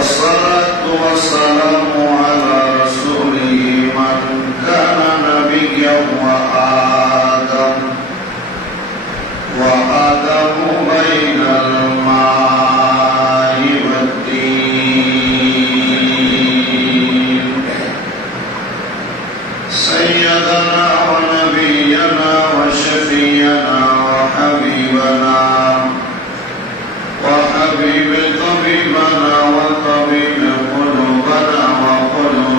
والصلاة والسلام على رسوله من كان نبيا وآدم بين الماء والدين سيدنا ونبينا وشفينا وحبيبنا وحبيب طبيبنا وطبيب قلوبنا وقلوب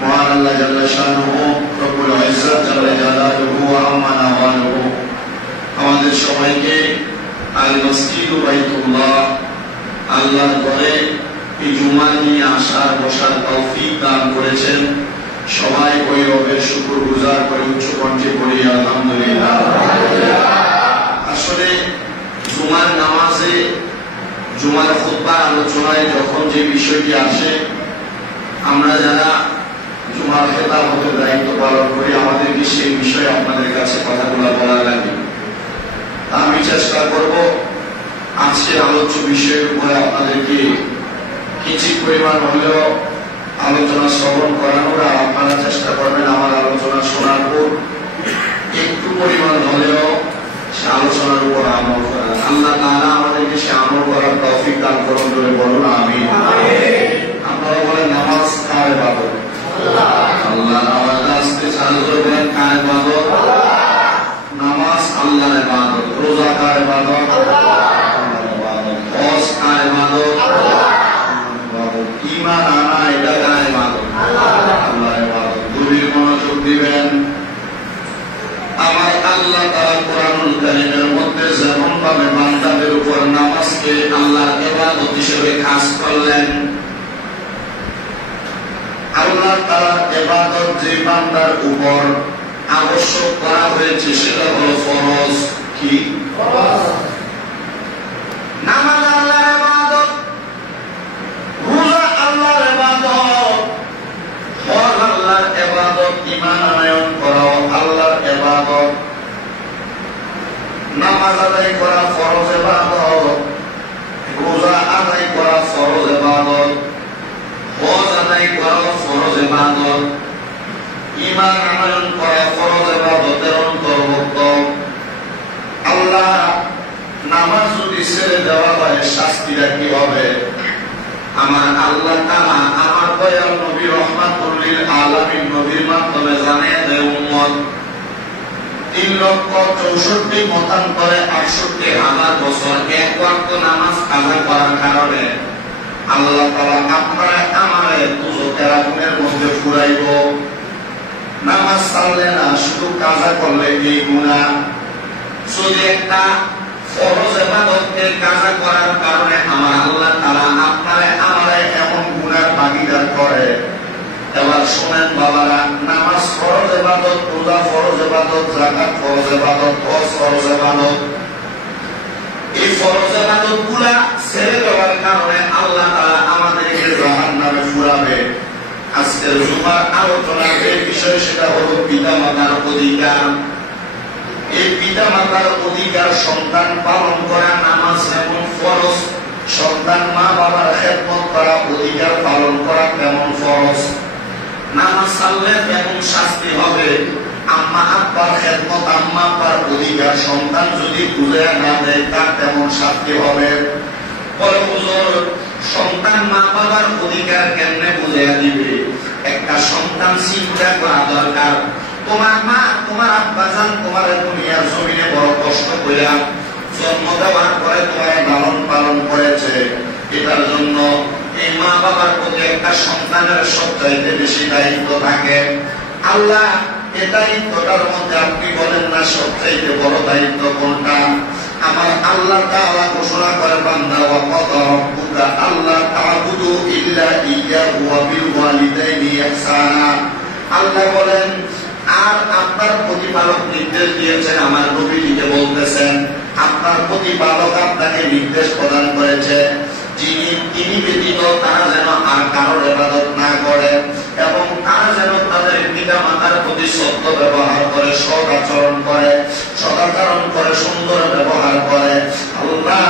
মহান আল্লাহ জাল্লা শানুহু রব্বুল ইজ্জত জাল্লা জালালুহু ওয়া আম্মা নাওয়ালুহু আমাদের সবাইকে আল মসজিদ বাইতুল্লাহ আল্লাহর ঘরে এই জুমা নিয়ে আসার বসার তৌফিক দান করেছেন। সবাই ওই রবের শুকরগুজার করে উচ্চ কণ্ঠে পড়ি আলহামদুলিল্লাহ। আসলে জুমার নামাজে জুমার খুতবার আলোচনায় যখন যে বিষয়টি আসে, আমরা যারা জুমার খেতাবতের দায়িত্ব পালন করি আমাদেরকে সেই বিষয়ে আপনাদের কাছে কথাগুলো বলা লাগে। আমি চেষ্টা করব আজকের আলোচ্য বিষয়ের উপরে আপনাদেরকে কিছু পরিমাণ হলেও আলোচনা শ্রবণ করানোর, আর আপনারা চেষ্টা করবেন আমার আলোচনা শোনার পর একটু পরিমাণ হলেও সে আলোচনার উপর আমল করা। আল্লাহ তাআলা আমাদেরকে সে আমল করার তৌফিক দান করুন বলে বলুন আমিন। আপনারা বলেন নামাজ কার ইবাদত? আল্লাহ। নামাজ আজকে চালু করবেন কার ইবাদত? নামাজ আল্লাহর ইবাদত। রোজা কার ইবাদত? আল্লাহর ইবাদত। হজ কার ইবাদত? ঈমান আনা এটা কার ইবাদত? আল্লাহর ইবাদত। গভীর মনোযোগ দিবেন। আমার আল্লাহ তাআলা কোরআনুল কারীমের মধ্যে যেমন ভাবে বান্দাদের উপর নামাজকে আল্লাহর ইবাদত হিসেবে খাস করলেন, আল্লাহ তাআলার ইবাদত যে বান্দার উপর আবশ্যক করা হয়েছে সেটা হলো ফরজ। কি ফরজ? নামাজ আল্লাহর ইবাদত, রোজা আল্লাহর ইবাদত, হজ আল্লাহর ইবাদত, ঈমান আনয়ন করা আল্লাহর ইবাদত, নামাজ আদায় করা ফরজ ইবাদত, রোজা আদায় করা ফরজ ইবাদত, হজ আদায় করা ফরজ ইবাদত, ঈমান আনয়ন করা ফরজ ইবাদতের অন্তর্ভুক্ত। আল্লাহ নামাজ যদি ছেড়ে দেওয়া হয় শাস্তিটা কি হবে? আমার আল্লাহ তাআলা আমার দয়াল নবী রাহমাতুল লিল আলামিন নবীর মাধ্যমে জানিয়ে দেয় উম্মত 3,64,000 মতান্তরে 68,000 বছর এক ওয়াক্ত নামাজ কাজা করার কারণে আল্লাহ তাআলা আপনারা আমারে দুজকের আগুনের মধ্যে ফুরাইব। নামাজ ছাড়লে না, শুধু কাজা করলে এই গুনাহ। যদি একটা ফরজ ইবাদতকে কাজা করার কারণে আমার আল্লাহ তাআলা আপনারে আমারে এমন গুনার ভাগীদার করে, এবার শুনেন বাবারা, নামাজ ফরজ ইবাদত, রোজা ফরজ ইবাদত, যাকাত ফরজ ইবাদত, হজ ফরজ ইবাদত। এই ফরজ ইবাদতগুলো ছেড়ে দেওয়ার কারণে আল্লাহ তাআলা আমাদেরকে জাহান্নামে ফুরাবে। আজকের জুমার আলোচনার যে বিষয় সেটা হলো পিতামাতার অধিকার। এই পিতামাতার অধিকার সন্তান পালন করা নামাজ যেমন ফরজ, সন্তান মা বাবার খেদমত করা অধিকার পালন করা তেমন ফরজ। নামাজ ছাড়লে তেমন শাস্তি হবে। আম্মা আব্বার খেদমত, আম্মা আব্বার অধিকার সন্তান যদি বুঝে না দেয় তার তেমন শাস্তি হবে। পরে হুজুর সন্তান মা বাবার অধিকার কেমনে বুঝে দিবে? একটা সন্তান চিন্তা করা দরকার। তোমার মা তোমার আব্বা জান তোমার দুনিয়ার জমিনে বড় কষ্ট কইরা জন্ম দেওয়ার পরে তোমার লালন পালন করেছে, এটার জন্য এই মা বাবার প্রতি একটা সন্তানের সবচাইতে বেশি দায়িত্ব থাকে। আল্লাহ এই দায়িত্বটার মধ্যে আপনি বলেন না সবচাইতে বড় দায়িত্ব কোনটা? আমার আল্লাহ তাআলা ঘোষণা করে বান্দা ওয়া ক্বাদা রাব্বুকা আল্লা তা'বুদু ইল্লা ইয়্যাহু ওয়া বিল ওয়ালিদাইনি ইহসানা। আল্লাহ বলেন আর আপনার প্রতিপালক নির্দেশ দিয়েছেন, আমার নবীকে বলতেছেন আপনার প্রতিপালক আপনাকে নির্দেশ প্রদান করেছে তিনি ব্যতীত তারা যেন আর কারোর ইবাদত না করে এবং তারা যেন তাদের পিতা মাতার প্রতি সত্য ব্যবহার করে, সৎ আচরণ করে, সদাচরণ করে, সুন্দর ব্যবহার করে। আল্লাহ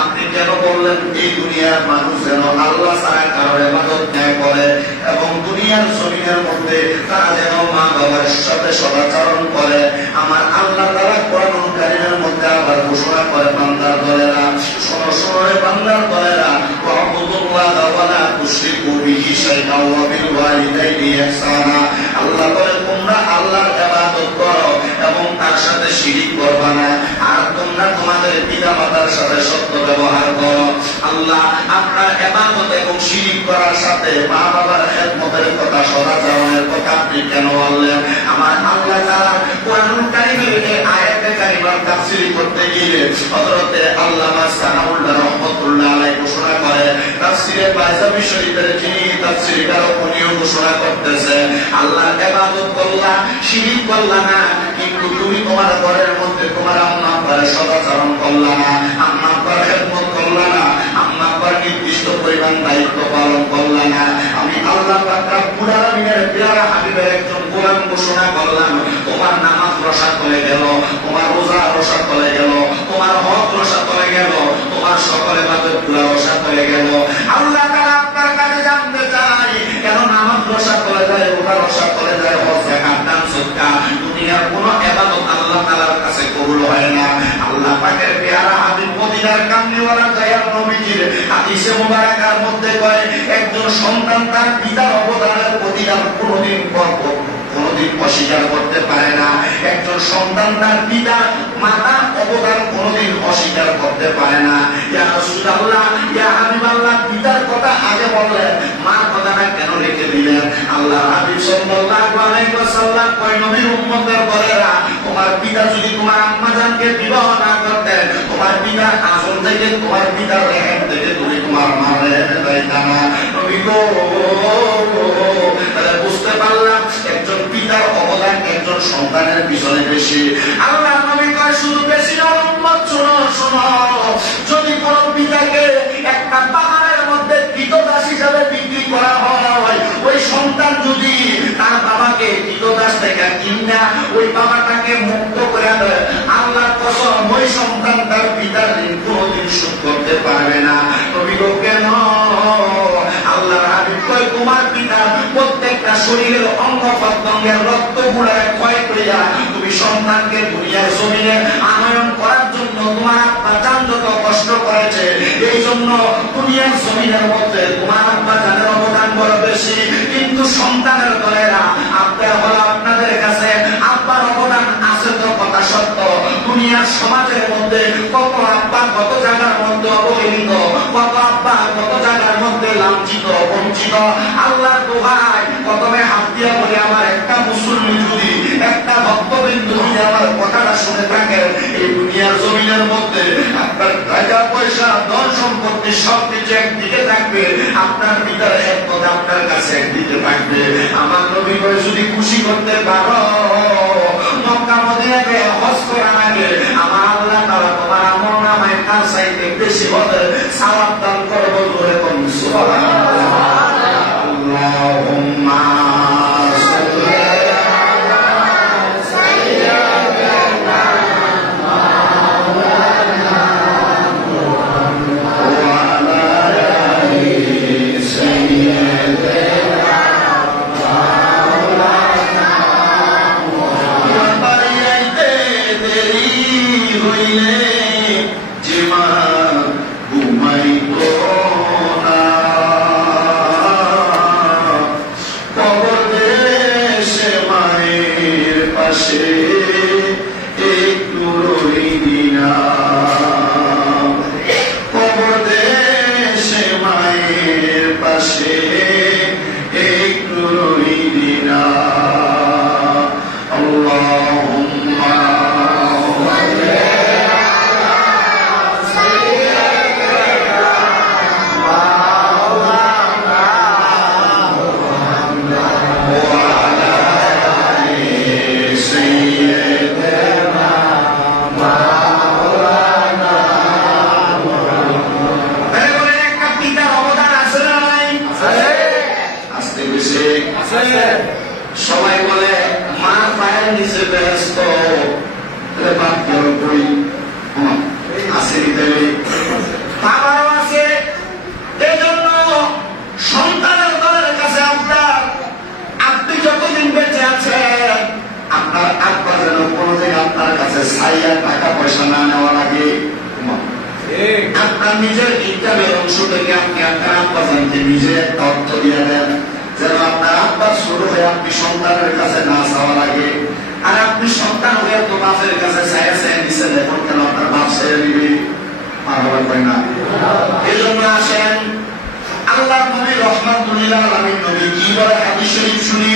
আপনি কেন বললেন এই দুনিয়ার মানুষ যেন আল্লাহ ছাড়া কারোর ইবাদত না করে এবং দুনিয়ার জমিনের মধ্যে তারা যেন মা বাবার সাথে সদাচরণ করে। আমার আল্লাহ তাআলা কোরআনুল কারীমের মধ্যে আবার ঘোষণা করে বান্দার দলেরা, শোনো শোনো রে বান্দার দলেরা, ওয়াবুদুল্লাহ ওয়া লা তুশরিকু বিহি শাইআন ওয়া বিল ওয়ালিদাইনি ইহসানা। আল্লাহ বলে তোমরা আল্লাহর ইবাদত করো এবং তার সাথে শিরিক করবে না, আর তোমরা তোমরা তোমাদের পিতা মাতার সাথে সত্য ব্যবহার করো। আল্লাহ আপনার ইবাদত এবং শিরক করার সাথে মা বাবার খেদমতের কথা, সদাচরণের কথা আপনি কেন বললেন? আমার আল্লাহ তাআলা কোরআনুল কারীমের এই আয়াতে কারিমার তাফসীর করতে গিয়ে হযরত আল্লামা সানাউল্লাহ রাহমাতুল্লাহ আলাইহি ঘোষণা করে, তাফসীরে বাইজাবি শরীফের যিনি তাফসীরকার উনিও ঘোষণা করতেছে, আল্লাহর ইবাদত করলা, শিরক করলা না, কিন্তু তুমি তোমার ঘরের মধ্যে তোমার আম্মা আব্বার সদাচরণ করলা না, আম্মা আব্বার খেদমত করলা না, আম্মা আব্বার নির্দিষ্ট পরিমাণ দায়িত্ব পালন করলা না। আমি আল্লাহ পাক রব্বুল আলামিনের প্যারা হাবিবের একজন গোলাম ঘোষণা করলাম, তোমার নামাজ রসাত হয়ে গেল, তোমার রোজা রসাত হয়ে গেল, তোমার হজ রসাত হয়ে গেল, তোমার সকল ইবাদতগুলো রসাত হয়ে গেল। আল্লাহ তাআলা আপনার কাছে জানতে চাই, কেন নামাজ রসাত হয়ে যায়, রোজা রসাত হয়ে যায়, হজ যাকাত দান সদকা, দুনিয়ার কোনো ইবাদত আল্লাহ তাআলার কাছে কবুল হয় না। আল্লাহ পাকের প্যারা হাবিব মদিনার কামলিওয়ালা দয়াল নবীজির হাদিসে মুবারাকার মধ্যে কয়, একজন সন্তান তার পিতার অবদানের প্রতিদান কোনদিন অস্বীকার করতে পারে না। একজন সন্তান তার পিতা মাতা অবদান কোনদিন অস্বীকার করতে পারে না। ইয়া রাসূলুল্লাহ, ইয়া হাবিবাল্লাহ, পিতার কথা আগে বললেন, মার কথাটা কেন রেখে দিলেন? আল্লাহ হাবিব সাল্লাল্লাহু আলাইহি ওয়াসাল্লাম কয়, নবীর উম্মতের বলেরা, তোমার পিতা যদি তোমার আম্মা জানকে বিবাহ না করতেন, তোমার পিতার আসল থেকে, তোমার পিতার রেহেম থেকে তুমি তোমার মার রেহেমে যাইতা না। নবী গো, বুঝতে পারলাম একজন পিতার অবদান একজন সন্তানের পিছনে বেশি। আল্লাহ নবী কয়, শুধু বেশি না, উম্মত শোনো শোনো, যদি কোন পিতাকে একটা পাহাড়ের মধ্যে কৃতদাস হিসাবে বিক্রি করা হয়, ওই সন্তান যদি তার বাবাকে কৃতদাস থেকে কিনা ওই বাবাটাকে মুক্ত করে দেয়, আল্লাহর কসম ওই সন্তান তার পিতার ঋণ কোনদিন শোধ করতে পারবে না। নবী গো, কেন? আল্লাহর হাবিব কয়, তোমার পিতা প্রত্যেকটা শরীরের অঙ্গ প্রত্যঙ্গের রক্ত গুড়ায় ক্ষয় করিয়া তুমি সন্তানকে দুনিয়ার জমিনে আনয়ন করার জন্য তোমার আব্বা জান যত কষ্ট করেছে, এই জন্য দুনিয়ার জমিনের মধ্যে তোমার আব্বা জানের অবদান বড় বেশি। কিন্তু সন্তানের দলেরা আপনার হলো আপনাদের কাছে আব্বার অবদান আছে তো কথা সত্য, দুনিয়ার সমাজের মধ্যে কত আব্বা কত জায়গার মধ্যে অবহেলিত, কত আব্বা কত জায়গার মধ্যে লাঞ্ছিত বঞ্চিত। আল্লাহর দোহাই প্রথমে হাত দিয়া বলে, আমার একটা মুসলমান যদি একটা ভক্তবিন্দু যদি আমার কথাটা শুনে থাকেন, এই দুনিয়ার জমিনের মধ্যে আপনার টাকা পয়সা ধন সম্পত্তি সবকিছু একদিকে থাকবে, আপনার পিতার এক কথা আপনার কাছে একদিকে থাকবে। আমার নবী করে যদি খুশি করতে পারো, মক্কা মদিনাতে হজ করার আগে আমার আল্লাহ তাআলা তোমার আমল নামায় কার চাইতে বেশি হবে সওয়াব দান করবো। ধরে কোন সুবহানাল্লাহ, আল্লাহুম্মা সাল্লি আলা সাইয়্যিদিনা মাওলানা মুহাম্মদ ওয়া আলা আলি সাইয়্যিদিনা মাওলানা মুহাম্মদ। বাড়িতে দেরি হইলে জিমা ঘুমাইতো না, কবর দেশে মায়ের পাশে একটু রইবি না, কবর দেশে মায়ের পাশে একটু রইবি না। আল্লাহুম্মা সবাই বলে মা পায়ের নিচে ব্যস্ত বাবারও আছে। এই জন্য সন্তানের দলের কাছে আপনার, আপনি যতদিন বেঁচে আছেন আপনার আব্বা যেন কোনোদিন আপনার কাছে ছাইয়া টাকা পয়সা না নেওয়া লাগে। আপনার নিজের ইনকামের অংশ থেকে আপনি আপনার আব্বা জানতে নিজে একটা অর্থ দিয়ে দেন, যেন আপনার আব্বা শুরু হয়ে আপনি সন্তানের কাছে না চাওয়া লাগে। আর আপনি সন্তান হয়ে তো বাপের কাছে চাইয়া চাই দিচ্ছেন, এখন কেন আপনার বাপ বাসায় নিবে মারহাবা কয় না এজন্য আসেন আল্লাহ নবী রহমাতুল্লিল আলামিন নবী কি বলে হাদিস শরীফ শুনি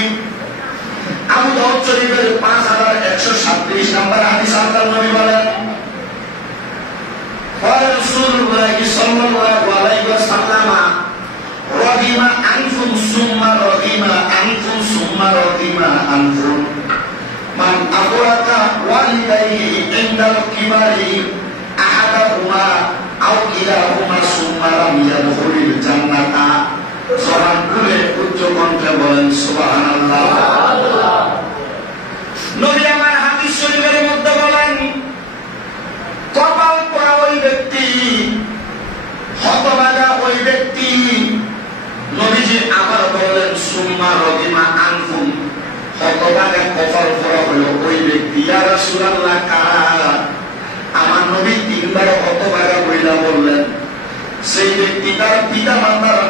আবু দাউদ শরীফের 5137 নম্বর হাদিস আল্লাহ নবী বলেন قال رسول الله صلى الله عليه وسلم رغم أنف ثم رغم أنف ثم رغم أنف من أدرك والديه عند الكبر أحدهما أو كلاهما ثم لم يدخل الجنة জবান খুলে উচ্চ কণ্ঠে বলেন সুবহানাল্লাহ। নবী আমার হাদিস শরীফের মধ্যে বলেন কপাল পোড়া ওই ব্যক্তি, হতভাগা ওই ব্যক্তি। নবীজি আবার বললেন সুম্মা রগিমা আনফুম, হতভাগা কপাল পোড়া হলো ওই ব্যক্তি। ইয়া রাসূলুল্লাহ কারা? আমার নবী তিনবার হতভাগা বইলা বললেন সেই ব্যক্তি তার পিতা মাতার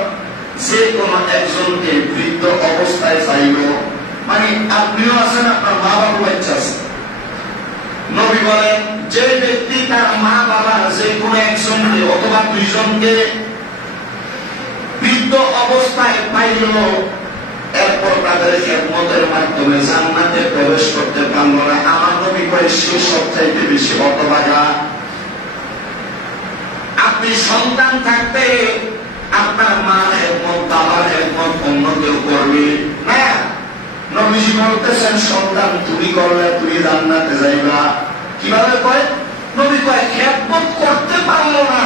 যে কোনো একজনকে বৃদ্ধ অবস্থায় চাইল, মানে আপনিও আছেন আপনার মা বাবা বাচ্চা আছে। নবী বলেন যে ব্যক্তি তার মা বাবা যে কোনো একজনকে অথবা দুইজনকে বৃদ্ধ অবস্থায় পাইল, এরপর তাদের খেদমতের মাধ্যমে জান্নাতে প্রবেশ করতে পারল না, আমার নবী কয় সে সবচাইতে বেশি হতভাগা। আপনি সন্তান থাকতে আপনার মার খেদমত বাবার খেদমত অন্য কেউ করবে না। নবীজি বলতেছেন সন্তান তুমি করলে তুমি জান্নাতে যাইবা। কিভাবে কয়? নবী কয় খেদমত করতে পারলো না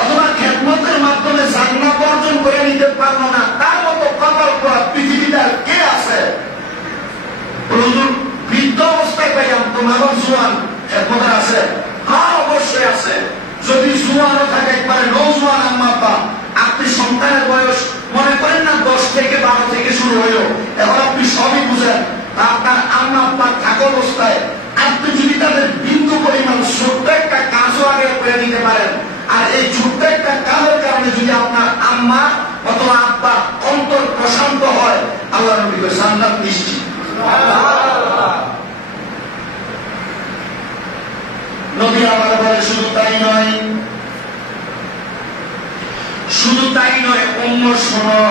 অথবা খেদমতের মাধ্যমে জান্নাত অর্জন করে নিতে পারলো না, তার মতো কপাল পোড়া পৃথিবীতে কে আছে? বৃদ্ধ অবস্থায় পাইলাম তোমার জোয়ান খেদমতের আছে? হ্যাঁ অবশ্যই আছে। যদি জোয়ানও থাকে একবারে নৌজোয়ান আম্মা আব্বা, আপনি সন্তানের বয়স মনে করেন না 10 থেকে 12 থেকে শুরু হইল, এখন আপনি সবই বুঝেন, আপনার আম্মা আব্বা থাকা অবস্থায় আপনি যদি তাদের বিন্দু পরিমাণ ছোট্ট একটা কাজও আগে করে দিতে পারেন, আর এই ছোট্ট একটা কাজের কারণে যদি আপনার আম্মা অথবা আব্বা অন্তর প্রশান্ত হয়, আল্লাহ নবী কয় জান্নাত নিশ্চিত। নবী আমার বলে শুধু তাই নয়, শুধু তাই নয়, অন্য শোনো।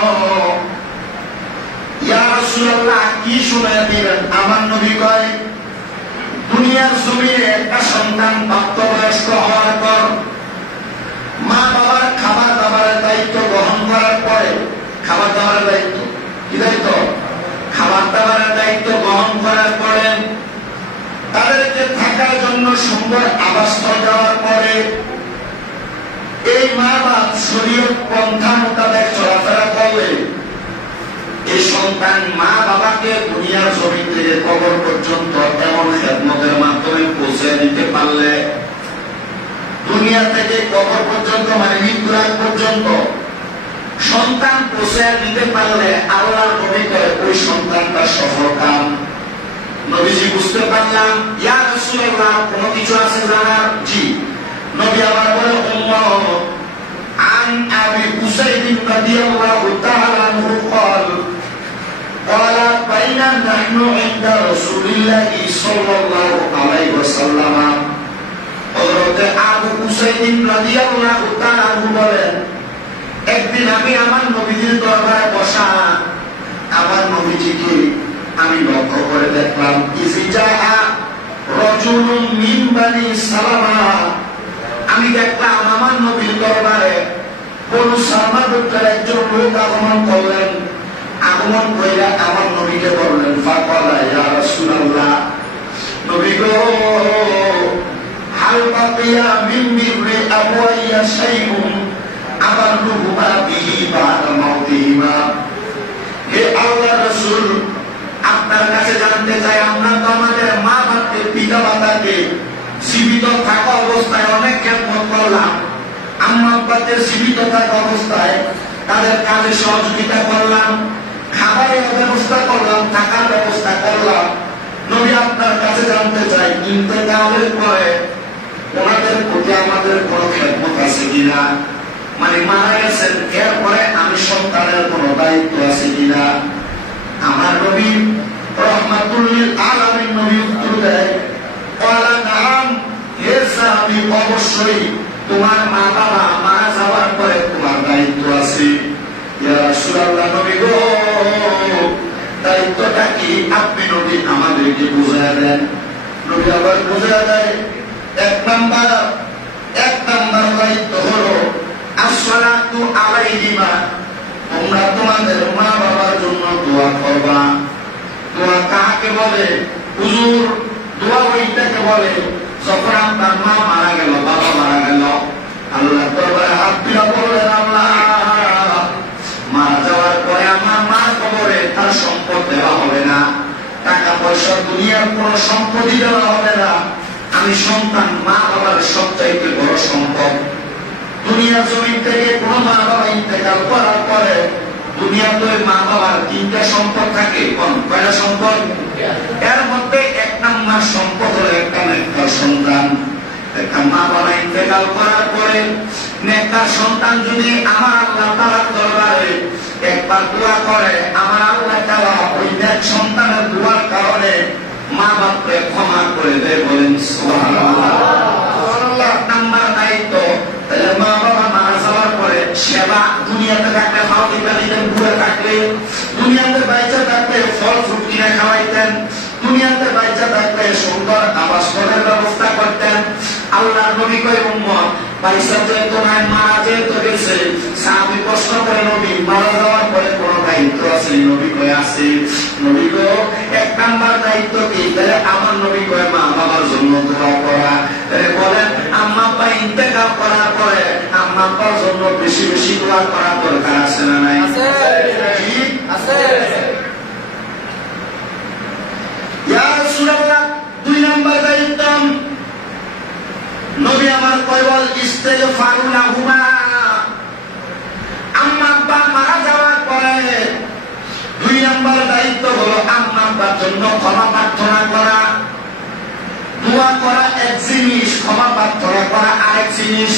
ইয়া রাসূলুল্লাহ কি শুনায়া দিবেন? আমার নবী কয় দুনিয়ার জমিনে একটা সন্তান প্রাপ্তবয়স্ক হওয়ার পর মা বাবার খাবার দাবারের দায়িত্ব গ্রহণ করার পরে, খাবার দাবারের দায়িত্ব কি দায়িত্ব? খাবার দাবারের দায়িত্ব গ্রহণ করার পরে তাদেরকে থাকার জন্য সুন্দর আবাসস্থল দেওয়ার পরে এই মা বাপ শরীয়ত পন্থা মোতাবেক চলাফেরা করলে এই সন্তান মা বাবাকে দুনিয়ার জমিন থেকে কবর পর্যন্ত এমন খেদমতের মাধ্যমে পৌঁছে দিতে পারলে, দুনিয়া থেকে কবর পর্যন্ত মানে মৃত্যুর আগ পর্যন্ত সন্তান পৌঁছে দিতে পারলে আল্লাহর নবী কয় ওই সন্তানটা সফল কাম। নবীজি বুঝতে পারলাম ইয়া রাসূলুল্লাহ কোনো কিছু আছে জানার? জি। নবী আবার বলে উম্মত আন আবি উসাইদ রাদিয়াল্লাহু তাআলা আনহু قال قال بين نحن عند رسول الله صلى الله عليه وسلم হযরত আবু উসাইদ রাদিয়াল্লাহু তাআলা আনহু বলেন একদিন আমি আমার নবীজির দরবারে বসা, আমার নবীজিকে আমি লক্ষ্য করে দেখলাম ইজিজা রাজুলুম মিন বানি সালামা, আমি দেখলাম আমার নবীর দরবারে বনু সালামা গোত্রের একজন লোক আগমন করলেন। আগমন কইরা আমার নবীকে বললেন ফাকালা ইয়া রাসূলুল্লাহ, নবী গো হাল বাকিয়া মিন বিররি আবওয়াইয়া শাইউন আবারুহুমা বিহি বা'দা মাউতিহিমা। হে আল্লাহর রাসূল, আপনার কাছে জানতে চাই আমরা তো আমাদের মা বাবাকে পিতা মাতাকে জীবিত থাকা অবস্থায় অনেক খেদমত করলাম, আম্মা আব্বাদের জীবিত থাকা অবস্থায় তাদের কাজে সহযোগিতা করলাম, খাবারের ব্যবস্থা করলাম, থাকার ব্যবস্থা করলাম। নবী আপনার কাছে জানতে চাই ইন্তেকালের পরে ওনাদের প্রতি আমাদের কোনো খেদমত আছে কিনা, মানে মারা গেছেন এরপরে আমি সন্তানের কোনো দায়িত্ব আছে কিনা। আমার নবী রহমাতুল লিল আলামিন নবী উত্তর দেয় ওয়ালা নাম হে আমি অবশ্যই তোমার মা বাবা মারা যাওয়ার পরে তোমার দায়িত্ব আছে। ইয়া রাসূলুল্লাহ, নবী গো, দায়িত্বটা কি আপনি নবী আমাদেরকে বুঝিয়ে দেন। নবী আবার বুঝিয়ে দেয়, এক নাম্বার দায়িত্ব হলো আসসালাতু আলাইহিমা, তোমরা তোমাদের মা বাবার জন্য দোয়া করবা। দোয়া কাকে বলে? হুজুর, দোয়া ওইটাকে বলে যখন আপনার মা মারা গেল, বাবা মারা গেল, আল্লাহ দরবারে হাত তুলে বললেন, আল্লাহ, মারা যাওয়ার পরে আমার মার কবরে তার সম্পদ দেওয়া হবে না, টাকা পয়সা দুনিয়ার কোন সম্পত্তি দেওয়া হবে না। আমি সন্তান মা বাবার সবচাইতে বড় সম্পদ। দুনিয়ার জমিন থেকে কোন মা বাবা ইন্তেকাল করার পরে দুনিয়াতে মা বাবার তিনটা সম্পদ থাকে। কয়টা সম্পদ? এর মধ্যে এক নাম্বার সম্পদ হলো একটা নেককার সন্তান। একটা মা বাবা ইন্তেকাল করার পরে নেককার সন্তান যদি আমার আল্লাহ তাআলার দরবারে একবার দোয়া করে, আমার আল্লাহ তাআলা ওই নেক সন্তানের দোয়ার কারণে মা বাপকে ক্ষমা করে দেয়। বলেন সুবহানাল্লাহ। এক নাম্বার দায়িত্ব। তাহলে মা বাবা মারা যাওয়ার পরে সেবা, দুনিয়াতে থাকলে খাওয়া দিতে দিতেন, ঘুরে থাকলে দুনিয়াতে বাইচা থাকলে ফল ফ্রুট কিনে খাওয়াইতেন, দুনিয়াতে বাইচা থাকলে সুন্দর আবাসনের ব্যবস্থা করতেন। আল্লাহ নবী কয়, উম্মত বাইচা যে তোমার মারা যেতে গেছে, সাহাবী প্রশ্ন করে, নবী মারা যাওয়ার পরে কোন দায়িত্ব আছে? নবী কয় আছে। নবী গো, এক নাম্বার দায়িত্ব কি? তাহলে আমার নবী কয় মা বাবার জন্য দোয়া করা। তাহলে বলেন, আম্মা আব্বা ইন্তেকাল করার পরে আম্মা আব্বার জন্য বেশি বেশি দোয়া করা দরকার আছে না নাই? আছে। ইয়া রাসূলুল্লাহ, দুই নাম্বার দায়িত্ব নবী আমার কয়, বল ইস্তিগফারু লাহুমা। আম্মা আব্বা মারা যাওয়ার পরে দুই নাম্বার দায়িত্ব হলো আম্মা আব্বার জন্য ক্ষমা প্রার্থনা করা। দোয়া করা এক জিনিস, ক্ষমা প্রার্থনা করা আরেক জিনিস।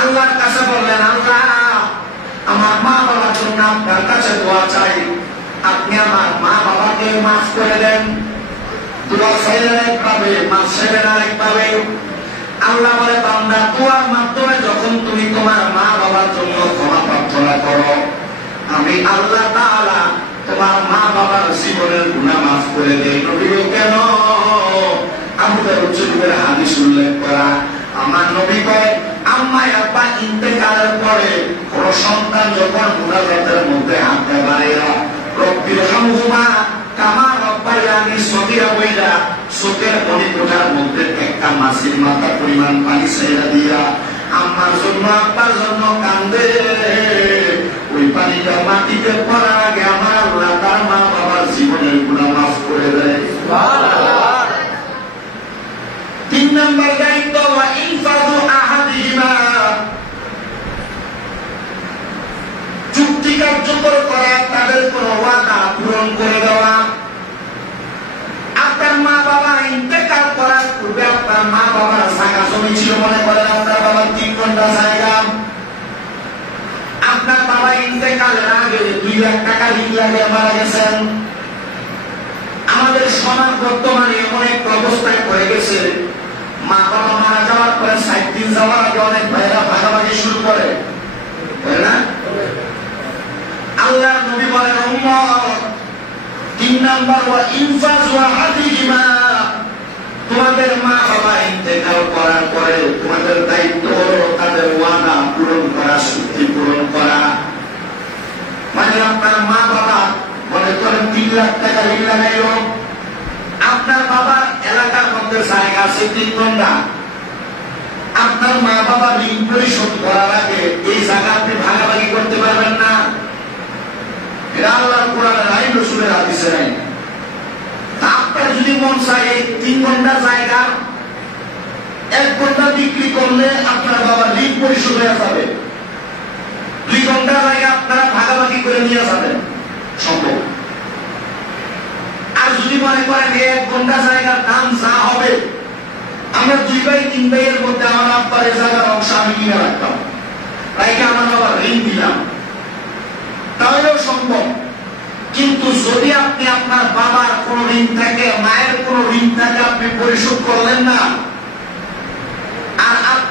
আল্লাহর কাছে বললেন, আল্লাহ, আমার মা বাবার জন্য আপনার কাছে দোয়া চাই, আপনি আমার মা বাবাকে মাফ করে দেন। দোয়া চাইলেন একভাবে, মাফ চাইলেন আরেকভাবে। আল্লাহ বলে, বান্দা, দোয়ার মাধ্যমে যখন তুমি তোমার মা বাবার জন্য ক্ষমা প্রার্থনা করো, আমি আল্লাহ তাআলা তোমার মা বাবার জীবনের গুনাহ মাফ করে দেই। নবী কেন? আবু দাউদ শরীফের হাদিস উল্লেখ করা। আমার নবী কয়, আম্মা আব্বা ইন্তেকালের পরে কোন সন্তান যখন মুনাজাতের মধ্যে হাত দেয়, রব্বির হামহুমা কামা রাব্বায়ানি সগীরা বইলা চোখের মণিকোঠার মধ্যে একটা মাছির মাথা পরিমাণ পানি ছেড়ে দিয়া আম্মার জন্য আব্বার জন্য কান্দে। ওই পানিটা মাটিতে পড়ার আগে আমার আল্লাহ তার মা বাবার জীবনের গুনাহ মাফ করে দেয়। তিন নম্বর দায়িত্ব, ওয়া ইনফাযু আহাদিহিমা, চুক্তি কার্যকর করা, তাদের কোন ওয়াদা পূরণ করে দেওয়া। আপনার মা বাবা ইন্তেকাল করার পূর্বে আপনার মা বাবার জায়গা জমি ছিল, মনে করেন আপনার বাবার 3 ঘন্টা জায়গা। আপনার বাবা ইন্তেকালের আগে 2 লাখ টাকা ঋণ লাগিয়ে মারা গেছেন। আমাদের সমাজ বর্তমানে এমন এক অবস্থায় পড়ে গেছে, মা বাবা মারা যাওয়ার পরে 60 দিন যাওয়ার আগে অনেক ভাইরা ভাগাভাগি শুরু করে, তাই না? আল্লাহর নবী বলেন, উম্মত, 3 নাম্বার, ওয়া ইনফাযু আহাদিহিমা, তোমাদের মা বাবা ইন্তেকাল করার পরে তোমাদের দায়িত্ব হলো তাদের ওয়াদা পূরণ করা, চুক্তি পূরণ করা। মানে আপনার মা বাবা মনে করেন 3 লাখ টাকা ঋণ লাগাইল, আপনার বাবার এলাকার মধ্যে জায়গা আছে 3 ঘন্টা। আপনার মা বাবা ঋণ পরিশোধ করার আগে এই জায়গা আপনি ভাগাভাগি করতে পারবেন না। এটা আল্লাহর কোরআনের আইন, রাসূলের হাদিসে নাই। আপনার যদি মন চায় 3 ঘন্টা জায়গা 1 ঘন্টা বিক্রি করলে আপনার বাবার ঋণ পরিশোধ হয়ে যাবে, 2 ঘন্টা জায়গা আপনারা ভাগাভাগি করে নিয়ে যাবেন, সম্ভব। আর যদি মনে করেন 1 ঘন্টা জায়গার দাম যা হবে, আমরা 2 ভাই 3 ভাইয়ের মধ্যে আমার আব্বার এই জায়গার অংশ আমি কিনে রাখতাম, তাই আমার বাবার ঋণ দিলাম, তাহলেও সম্ভব। কিন্তু যদি আপনি আপনার বাবার কোন ঋণ থাকে, মায়ের কোন ঋণ থাকে, আপনি পরিশোধ করলেন না,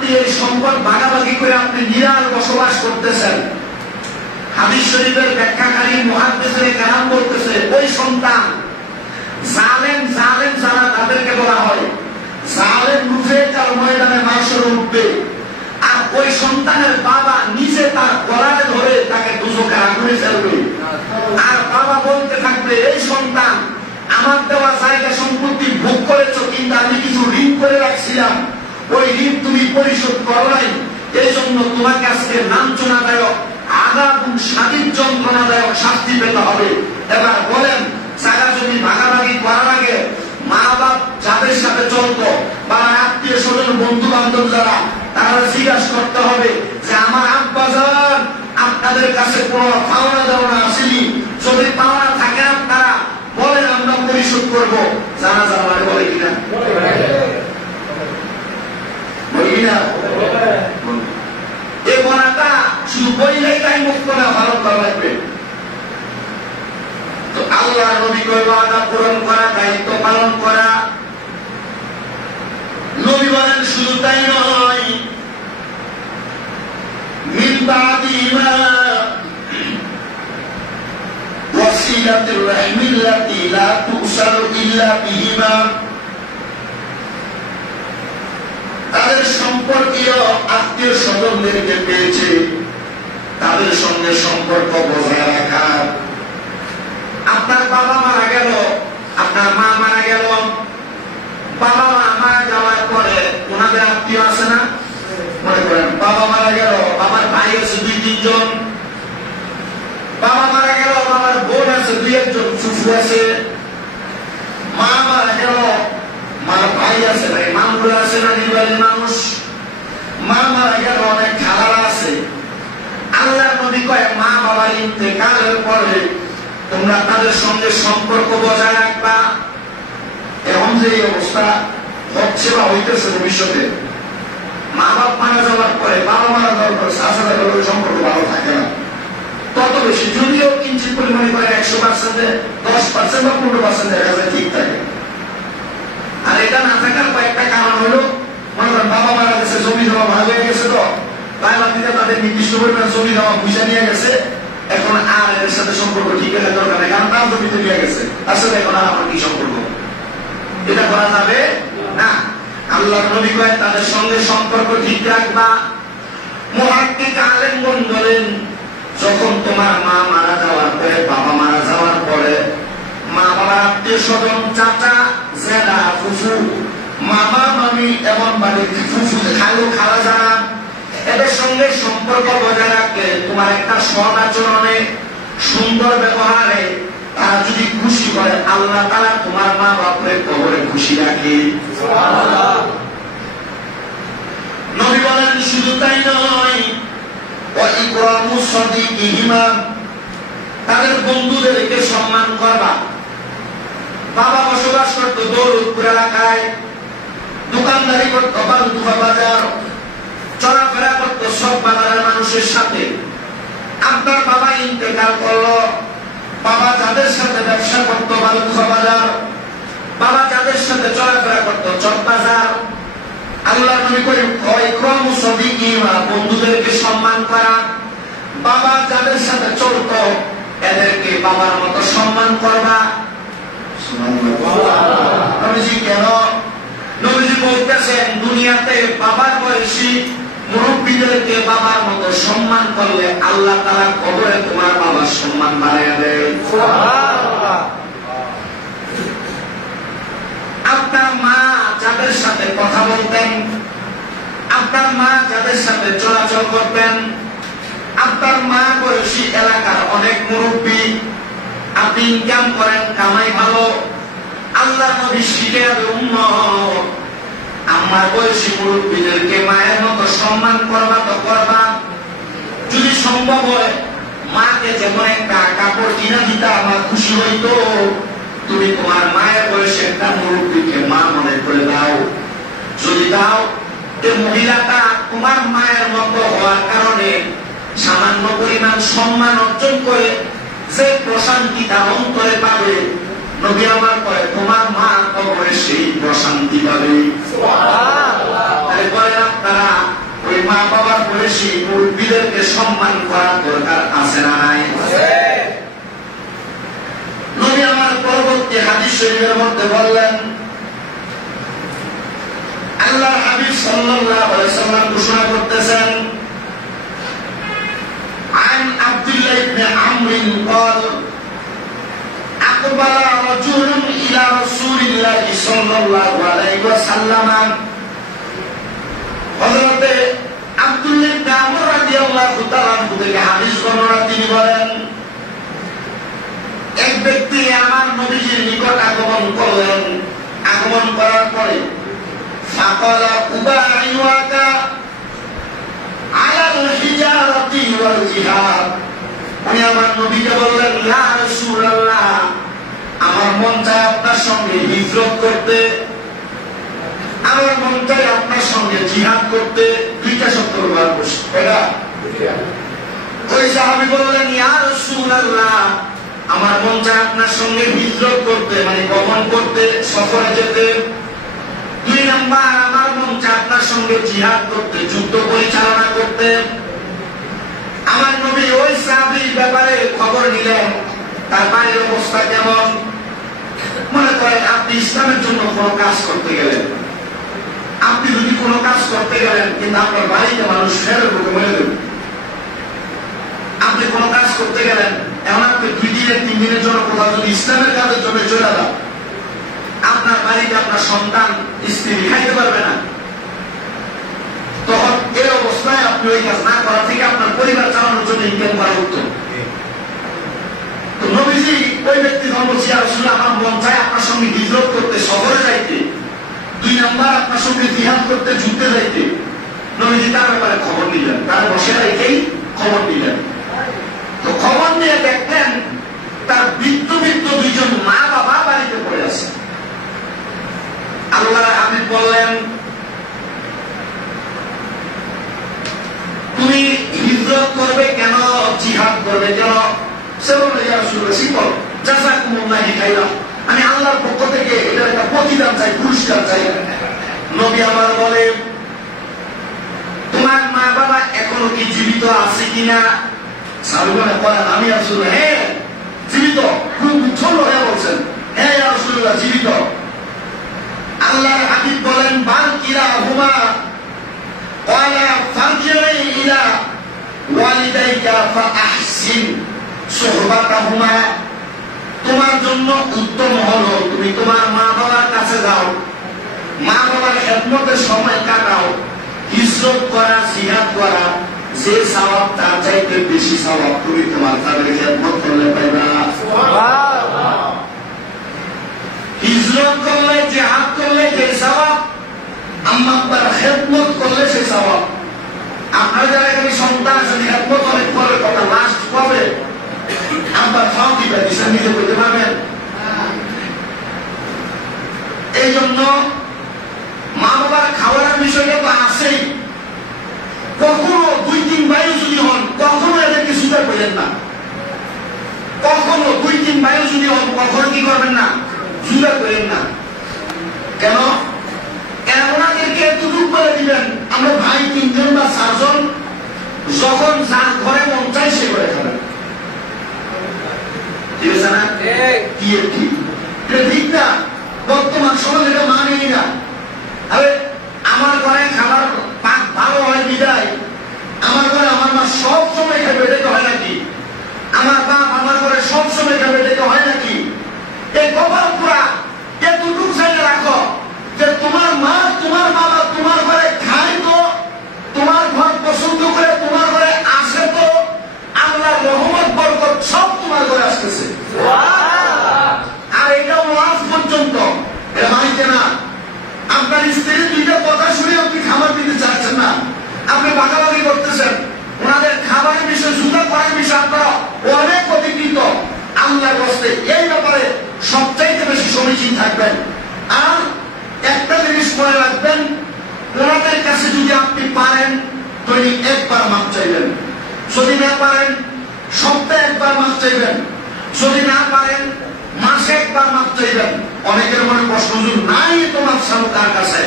আপনি এই সম্পদ ভাগাভাগি করে আপনি নিরাল বসবাস করতেছেন। হাদিস শরীফের ব্যাখ্যাকারী মুহাদ্দিসে কেরাম বলতেছে, ওই সন্তান জালেম যারা তাদেরকে বলা হয়, জালেম রূপে তার ময়দানে মাসর উঠবে, আর ওই সন্তানের বাবা নিজে তার গলায় ধরে তাকে দুজকে আগুনে ফেলবে। আর বাবা বলতে থাকবে, এই সন্তান আমার দেওয়া জায়গা সম্পত্তি ভোগ করেছো, কিন্তু আমি কিছু ঋণ করে রাখছিলাম, ওই ঋণ তুমি পরিশোধ করো নাই, এই জন্য তোমাকে আজকে লাঞ্ছনাদায়ক আযাব এবং শারীরিক যন্ত্রণাদায়ক শাস্তি পেতে হবে। এবার বলেন, জায়গা জমি ভাগাভাগি করার আগে মা বাপ যাদের সাথে চলতো বা আত্মীয় স্বজন বন্ধু বান্ধব যারা, তারা জিজ্ঞাসা করতে হবে যে আমার আব্বাজান আপনাদের কাছে কোনো পাওনা দেওয়া আসেনি, যদি পাওনা থাকে আপনারা বলেন, আমরা পরিশোধ করবো। জানা মানে বলে কিনা, বলি কিনা? এই বনাটা শুধু বইলেই তাই মুক্ত না, পালন করা লাগবে। তো আল্লাহ নবী ওয়াদা পূরণ করা, দায়িত্ব পালন করা। নবী বলেন শুধু তাই নয়, মিন বাদি মা ওয়াসিলাতুর রাহমিল্লাতি লা তুসালু ইল্লা বিহিমা, তাদের সম্পর্কীয় আত্মীয় স্বজনদেরকে পেয়েছে, তাদের সঙ্গে সম্পর্ক বজায় রাখা। আপনার বাবা মারা গেল, আপনার মা মারা গেল, বাবা মা মারা যাওয়ার পরে ওনাদের আত্মীয় আছে না? মনে করেন বাবা মারা গেল, বাবার ভাই আছে 2-3 জন, বাবা মারা গেল, বাবার বোন আছে 2-1 জন, ফুফু আছে, মা মারা গেল, মার ভাই আছে, ভাই মামুরা আছে না, নির্বাহী মানুষ, মা মারা গেল, অনেক খালারা আছে। আল্লাহ নবী কয়, মা বাবার ইন্তেকালের পরে তোমরা তাদের সঙ্গে সম্পর্ক বজায় রাখবা। এখন যে অবস্থা হচ্ছে বা হইতেছে ভবিষ্যতে, মা বাপ মারা যাওয়ার পরে, বাবা মারা যাওয়ার পরে শাশুড়ি সম্পর্ক ভালো থাকে না, তত বেশি যদিও কিঞ্চিত পরিমাণে করে 100% 10% বা 15% দেখা যায় ঠিক থাকে। আর এটা না থাকার কয়েকটা কারণ হলো, মনে করেন বাবা মারা গেছে, জমি জমা ভাগ হয়ে গেছে, তো তাই বাকিতে তাদের নির্দিষ্ট পরিমাণ জমি জমা পয়সা নিয়ে গেছে, এখন আর এর সাথে সম্পর্ক ঠিক হলে দরকার নেই, কারণ তার জমিতে নিয়ে গেছে, তার সাথে এখন আর আমার কি সম্পর্ক? এটা করা যাবে না। আল্লাহ নবী কয় তাদের সঙ্গে সম্পর্ক ঠিক রাখবা। মুহাক্কিক আলেমগণ বলেন, যখন তোমার মা মারা যাওয়ার পরে, বাবা মারা যাওয়ার পরে, মা বাবার আত্মীয় স্বজন, চাচা জেঠা ফুফু, মামা মামি এবং বাড়ির ফুফু খালু খালা যারা, এদের সঙ্গে সম্পর্ক বজায় রাখলে তোমার একটা সৎ আচরণে, সুন্দর ব্যবহারে তারা যদি খুশি করে, আল্লাহ তাআলা তোমার মা বাপের কবরে খুশি রাখে। নবী বলেন শুধু তাই নয়, ওয়া ইকরামু সাদিকিহিমা, তাদের বন্ধুদেরকে সম্মান করবা। বাবা বসবাস করতো দৌলতপুর এলাকায়, দোকানদারি করতো বালুদুফা বাজার, চলাফেরা করতো সব বাজারের মানুষের সাথে। আপনার বাবা ইন্তেকাল করলো, বাবা যাদের সাথে ব্যবসা করতো বালুদুফা বাজার, বাবা যাদের সাথে চলাফেরা করতো চক বাজার, আল্লাহ নবী কয় ইকরামু সাদিকিহিমা, বন্ধুদেরকে সম্মান করা। বাবা যাদের সাথে চলতো এদেরকে বাবার মতো সম্মান করবা। নবীজি কেন? নবীজি বলতেছেন, দুনিয়াতে বাবার বয়সী মুরব্বীদেরকে বাবার মতো সম্মান করলে আল্লাহ তাআলা কবরে তোমার বাবার সম্মান বাড়াইয়া দেয়। আপনার মা যাদের সাথে কথা বলতেন, আপনার মা যাদের সাথে চলাচল করতেন, আপনার মা বয়সী এলাকার অনেক মুরব্বী, আপনি ইনকাম করেন, কামাই ভালো, আল্লাহ নবী শিখিয়ে দেন উম্মত, আমার বয়সী মুরব্বীদেরকে মায়ের মতো সম্মান করবা তো করবা। যদি সম্ভব হয় মাকে যেমন একটা কাপড় কিনা দিতা আমার খুশি হইতো, তুমি তোমার মায়ের বয়সে একটা মুরব্বীকে মা মনে করে দাও। যদি দাও, যে মহিলাটা তোমার মায়ের মতো হওয়ার কারণে সামান্য পরিমাণ সম্মান অর্জন করে যে প্রশান্তি তার অন্তরে পাবে, নবী আমার কয় তোমার মা কবরে সেই প্রশান্তি পাবে। তাহলে বলেন আপনারা মা বাবার বয়সী মুরব্বীদেরকে সম্মান করার দরকার আছে না নাই? নবী আমার পরবর্তী হাদিস শরীফের মধ্যে বললেন, আল্লাহর হাবিব সাল্লাল্লাহু আলাইহি ওয়াসাল্লাম ঘোষণা করতেছেন, عن عبد الله بن عمرو قال أقبل رجل إلى رسول الله صلى الله عليه وسلم হযরত আব্দুল্লাহ ইবনে আমর রাদিয়াল্লাহু তাআলা থেকে হাদিস বর্ণনা তিনি বলেন, এক ব্যক্তি আমার নবীজির নিকট আগমন করলেন। আগমন করার পরে ফাকালা উবাইওয়াকা আলাল হিজারাতি ওয়াল জিহাদ, উনি আমার নবীকে বললেন, ইয়া রাসূলুল্লাহ, আমার মন চায় আপনার সঙ্গে হিজরত করতে, আমার মন চায় আপনার সঙ্গে জিহাদ করতে। দুইটা শব্দ ব্যবহার করছে, এটা ওই সাহাবী বললেন, ইয়া রাসূলুল্লাহ, আমার মন চায় আপনার সঙ্গে হিজরত করতে, মানে গমন করতে, সফরে যেতে। দুই নাম্বার, আমার মন চায় আপনার সঙ্গে জিহাদ করতে, যুদ্ধ পরিচালনা করতে। আমার নবী ওই সাহাবীর ব্যাপারে খবর নিলেন, তার বাড়ির অবস্থা কেমন। মনে করেন আপনি ইসলামের জন্য কোনো কাজ করতে গেলেন, আপনি যদি কোনো কাজ করতে গেলেন কিন্তু আপনার বাড়িতে মানুষ ফেরত মরে দেবে। আপনি কোনো কাজ করতে গেলেন, এমন আপনি 2 দিনের 3 দিনের জন্য কোথাও যদি ইসলামের কাজের জন্য চলে যান, আপনার বাড়িতে আপনার সন্তান স্ত্রী খাইতে পারবে না। তখন এই অবস্থায় আপনি ওই কাজ না করা থেকে আপনার পরিবার চালানোর জন্য ইনকাম করা উত্তম। তো নবীজি ওই ব্যক্তি ধর্ম জিয়া রাসূলুল্লাহ, আমার মন চায় আপনার সঙ্গে হিজরত করতে, সফরে যাইতে। 2 নাম্বার, আপনার সঙ্গে জিহাদ করতে, যুদ্ধে যাইতে। নবীজি তার ব্যাপারে খবর নিলেন, তার বসে রেখেই খবর নিলেন। তো খবর নিয়ে দেখলেন তার বৃদ্ধ 2জন মা বাবা বাড়িতে পড়ে আছে। আল্লাহর হাবিব বললেন, তুমি হিজরত করবে কেন, জিহাদ করবে কেন? সে বলল, ইয়া রাসূলুল্লাহ, শিকল জাযাকুমুল্লাহি খাইরান, আমি আল্লাহর পক্ষ থেকে এটা একটা প্রতিদান চাই, পুরস্কার চাই। নবী আমার বলে, তোমার মা বাবা এখনো কি জীবিত আছে কিনা? সাহাবীরা বলেন, আমি রাসূলুল্লাহ, হ্যাঁ জীবিত। খুব উচ্ছল হয়ে বলছেন, হ্যাঁ ইয়া রাসূলুল্লাহ, জীবিত। আল্লাহর হাবিব বলেন, বাল কিলাহুমা ওয়ালা ফারজিই ইলা ওয়ালিদাইকা ফাআহসিন সুহবাতাহুমা, তোমার জন্য উত্তম হলো তুমি তোমার মা বাবার কাছে যাও, মা বাবার খেদমতের সময় কাটাও। হিজরত করা, জিহাদ করা, যে সওয়াব তার চাইতে বেশি সওয়াব তুমি তোমার তাদের খেদমত করলে পাইবা। সুবহানাল্লাহ। হিজরত করলে, জিহাদ করলে যে সওয়াব, আম্মা আব্বার খেদমত করলে সে সওয়াব। আপনার যারা এখানে সন্তান আছেন, খেদমত অনেক পরের কথা, লাস্ট কবে আব্বার খাও দিবে, নিজে করতে পারবেন। এই জন্য মা বাবার খাওয়ার বিষয়টা তো আছেই। কখনো 2-3 বায়ু যদি হন, কখনো এদেরকে সুযোগ পেলেন না। কখনো 2-3 বায়ু যদি হন, কখনো কি করবেন না, সুযোগ পেলেন না। কেন? ওনাদেরকে এতটুকু করে দিবেন, আমরা ভাই 3 জন বা 4 জন, যখন যার ঘরে মন চাই সে করে খাবেন। ঠিক আছে না? কি ঠিক? ঠিক না? বর্তমান সমাজ এটা মানেই না। আরে আমার ঘরে খাবার পাক ভালো হয় বিদায়, আমার ঘরে আমার মা সব সময় খাবে, এটা হয় নাকি? আমার বাপ আমার ঘরে সব সময় খাবে, এটা হয় নাকি? এই কপাল পুরা এতটুকু চাইলে রাখো যে তোমার মা, তোমার বাবা তোমার ঘরে খায় তো, তোমার ঘর পছন্দ করে তোমার ঘরে আসে তো, আল্লাহর রহমত বরকত সব তোমার ঘরে আসতেছে। আর এটা ওয়াজ পর্যন্ত এটা মানছে না। আপনার স্ত্রীর 2টা কথা শুনে আপনি খাবার দিতে চাচ্ছেন না, আপনি বাগাবাগি করতেছেন, ওনাদের খাবারের বিষয়, জুতা করার বিষয় আপনারা অনেক অধিকৃত। আল্লাহর রাস্তায় এই ব্যাপারে সবচাইতে বেশি সমীচীন থাকবেন। আর একটা জিনিস মনে রাখবেন, ওনাদের কাছে যদি আপনি পারেন দৈনিক 1 বার মাপ চাইবেন, যদি না পারেন সপ্তাহে 1 বার মাপ চাইবেন, যদি না পারেন মাসে 1 বার মাপ চাইবেন। অনেকের মনে প্রশ্ন, নাই তোমার সামনে কার কাছে?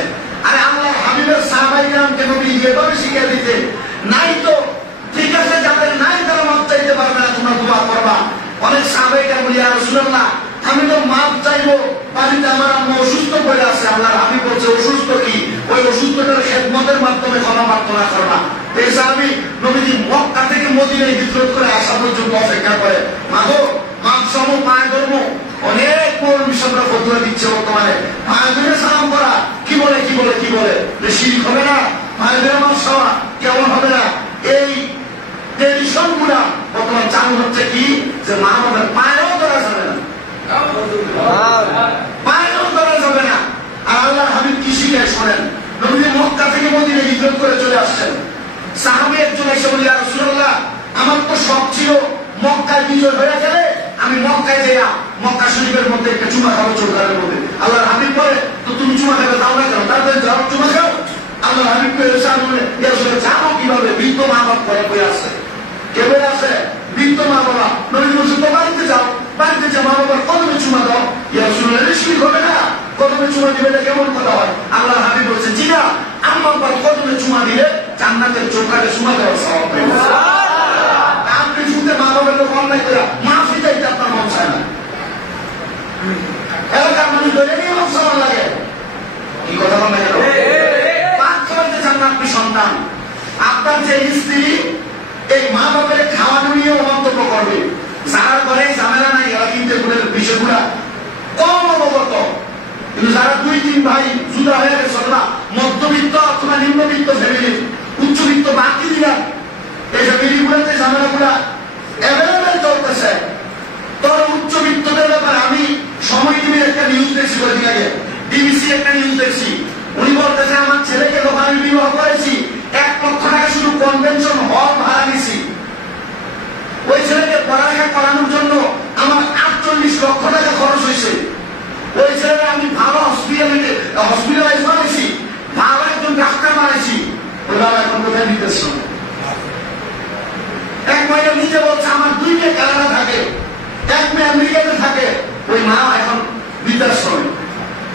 আরে আল্লাহ হাবিবের সাহাবায়ে কেরামকে নবী এভাবে শিখিয়ে দিতে নাই তো ঠিক আছে, যাদের নাই তারা মাপ চাইতে পারবে না, তোমরা দোয়া করবা। অনেক সাহাবায়ে কেরাম বলি, ইয়া রাসূলুল্লাহ আমি তো মাপ চাইবো, বাড়িতে আমার আম্মা অসুস্থ পড়ে আছে। আল্লাহর হাবিব বলছে অসুস্থ কি, ওই অসুস্থতার খেদমতের মাধ্যমে ক্ষমা প্রার্থনা করবা। এই সাহাবী নবীজি মক্কা থেকে মদিনায় হিজরত করে আসা পর্যন্ত অপেক্ষা করে। মাগো মাপ চাবো, পায়ে ধরবো। অনেক মৌলবী সাহেবরা ফতোয়া দিচ্ছে বর্তমানে পায়ে ধরে সালাম করা কি বলে কি বলে কি বলে, শিরক হবে না? পায়ে ধরে মাপ চাওয়া কেমন হবে না? এই ট্রেডিশন গুলা বর্তমান চালু হচ্ছে কি, যে মা বাবার পায়েও ধরা যাবে না, পায়েও ধরা যাবে না। আর আল্লাহর হাবিব কি শিখায় শোনেন। নবী মক্কা থেকে মদিনায় হিজরত করে চলে আসছেন। সাহাবী একজন এসে বলি, ইয়া রাসূলুল্লাহ আমার তো শখ ছিল মক্কায় বিজয় হয়ে গেলে আমি মক্কায় যাইয়া মক্কা শরীফের মধ্যে একটা চুমা খাবো চৌকারের মধ্যে। আল্লাহর হাবিব বলে, তো তুমি চুমা খাবে যাও না কেন? তারপরে যাও চুমা খাও। আল্লাহর হাবিব জানো কিভাবে? বৃদ্ধ মা বাপ করে বই আছে, কে বই আছে? বৃদ্ধ মা বাবা। নবী বলছে তো বাড়িতে যাও, বাড়িতে যে মা বাবার কদমে চুমা দাও। ইয়া রাসূলুল্লাহ শিরক হবে না? কদমে চুমা দিবে না কেমন কথা হয়? আল্লাহর হাবিব বলছে জি না, আম্মা বাবার কদমে চুমা দিলে জান্নাতের চৌকারে চুমা দেওয়ার সওয়াব পাবে। আপনি শুনতে মা বাবার লোক অন্যায় করে মাফি চাইতে আপনার মন চায় না, এলাকার মানুষ ধরে নিয়ে মাফ চাওয়ার লাগে। কি কথা বলেন? পাঁচ করতে চান না আপনি সন্তান, আপনার যে স্ত্রী এই মা বাবার খাওয়ানো নিয়েও মন্তব্য করবে। যারা করে ঝামেলা নাই, এরা কিন্তু এগুলোর বিষয়গুলা কম অবগত। কিন্তু যারা দুই তিন ভাই জুদা হয়ে গেছে না, মধ্যবিত্ত অথবা নিম্নবিত্ত ফ্যামিলি, উচ্চবিত্ত বাকি দিলাম, এই ফ্যামিলিগুলোতে ঝামেলাগুলা অ্যাভেলেবেল চলতেছে। তোর উচ্চবিত্তদের ব্যাপারে আমি সময় টিভির একটা নিউজ দেখছি, কয়েকদিন আগে ডিবিসি একটা নিউজ দেখছি। উনি বলতেছে আমার ছেলেকে যখন আমি বিবাহ করেছি 1 লক্ষ টাকা শুধু কনভেনশন হল ভাড়া নিছি। ওই ছেলেকে পড়ালেখা করানোর জন্য আমার 48 লক্ষ টাকা খরচ হয়েছে। ওই ছেলেকে আমি ভালো হসপিটালাইজ বানাইছি, ভালো একজন ডাক্তার বানাইছি। ওই বাবা এখন কোথায় নিতেছ? এক মহিলা নিজে বলছে আমার 2 মেয়ে কানাডা থাকে, 1 মেয়ে আমেরিকাতে থাকে। ওই মা এখন বৃদ্ধাশ্রমে।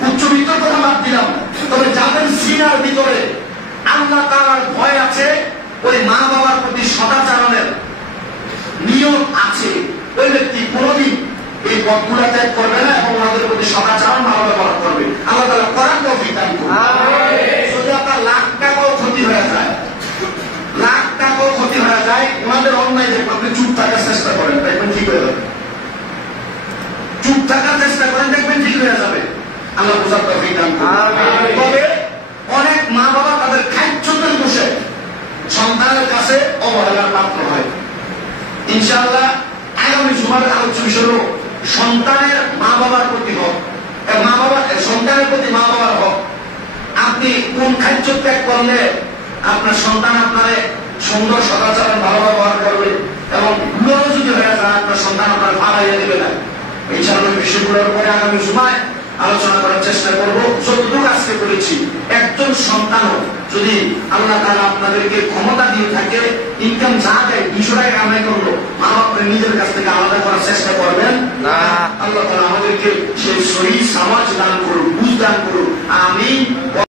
উচ্চবিত্তর কথা বাদ দিলাম, তবে যাদের সিনার ভিতরে আল্লাহ তাআলার ভয় আছে, ওই মা বাবার প্রতি সদাচরণের নিয়ম আছে, ওই ব্যক্তি কোনদিন এই পথগুলা ত্যাগ করবে না এবং ওনাদের প্রতি সদাচরণ ভালো ব্যবহার করবে। আল্লাহ তাআলা করার তৌফিক দান করুন। যদি আপনার লাখ টাকাও ক্ষতি হয়ে যায়, লাখ টাকাও ক্ষতি হয়ে যায়, ওনাদের অন্যায় দেখবেন আপনি চুপ থাকার চেষ্টা করেন, দেখবেন ঠিক হয়ে যাবে। চুপ থাকার চেষ্টা করেন, দেখবেন ঠিক হয়ে যাবে। আল্লাহ বোঝার তৌফিক দান করুন। তবে অনেক মা বাবা তাদের খাদ্যের বসে সন্তানের কাছে অবহেলার পাত্র হয়। ইনশাআল্লাহ আগামী জুমার আলোচ্য বিষয় হল সন্তানের মা বাবার প্রতি হক, মা বাবা সন্তানের প্রতি মা বাবার হক। আপনি কোন খাদ্য ত্যাগ করলে আপনার সন্তান আপনার সুন্দর সদাচরণ ভালো ব্যবহার করবে এবং গুলো যদি হয়ে যায় আপনার সন্তান আপনার ভাড়াইয়া দেবে না। ইনশাআল্লাহ বিষয়গুলোর উপরে আগামী জুমায় আলোচনা করার চেষ্টা করবো। যতটুকু আজকে করেছি, একজন সন্তানও যদি আল্লাহ তাআলা আপনাদেরকে ক্ষমতা দিয়ে থাকে, ইনকাম যা দেয় 200 টাকা কামাই করলো, মা বাপকে নিজের কাছ থেকে আলাদা করার চেষ্টা করবেন না। আল্লাহ তাআলা আমাদেরকে সেই সহিহ সমাজ দান করুন, বুঝ দান করুন। আমিন।